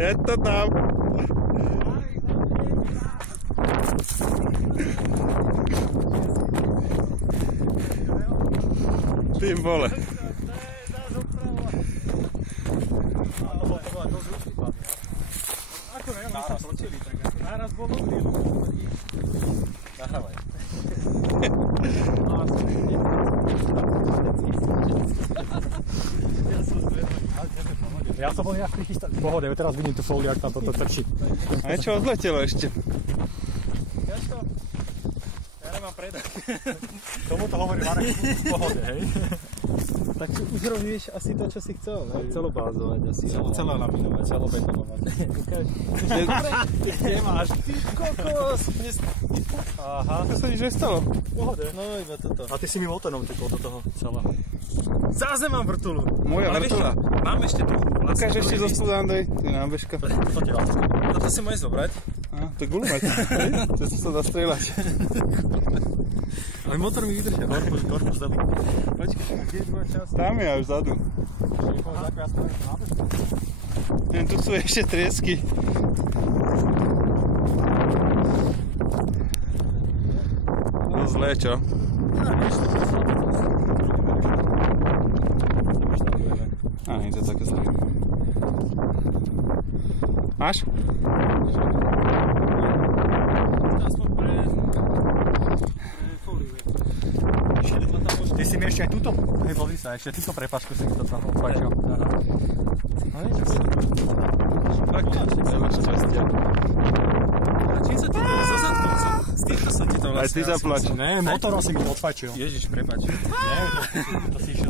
Je to tam. Ty vole. Ako ne, oni sa točili, tak ako náraz bol dobrý. Nahrávaj. Ja som bol nejak prichystaný. V pohode, teraz vidím tú fóliu, ak tam toto trčí. A niečo odletelo ešte. Vieš to? Ja nemám predať. Tomu to hovorí Marek v pohode, hej? Tak uzrovňuješ asi to, čo si chcel, ne? Celobázovať asi. Celé laminovať, celobetonovať. Ukáž. Kde máš? Ty kokos! Aha. To sa nič nestalo. V pohode. No iba toto. A ty si mi motorom typol do toho celého. Zase mám vrtulu. Moja vrtula. Mám ešte tu. Ukáž ešte zo spodu, Andrej. To je nábežka. Toto si môžeš zobrať. To je guľmať. To sa dá strieľať. Ale motor mi vydržia. Korpus dobrý. Počkaj, a kde je tvoja časť? Tam je až vzadu. Neviem, tu sú ešte triesky. No zlé, čo? Á, nie je to také zlé. Máš? Ty si mi ešte aj túto, pozri sa, ešte túto prepašku si mi to tam odpačil. Tak, veľa šťastia. A čím sa ti to zazadnú? Z týchto sa ti to vlastne... Aj ty zaplač. Ne, motorom si mi odfačil. Ježiš, prepáč. Nie, to si išiel.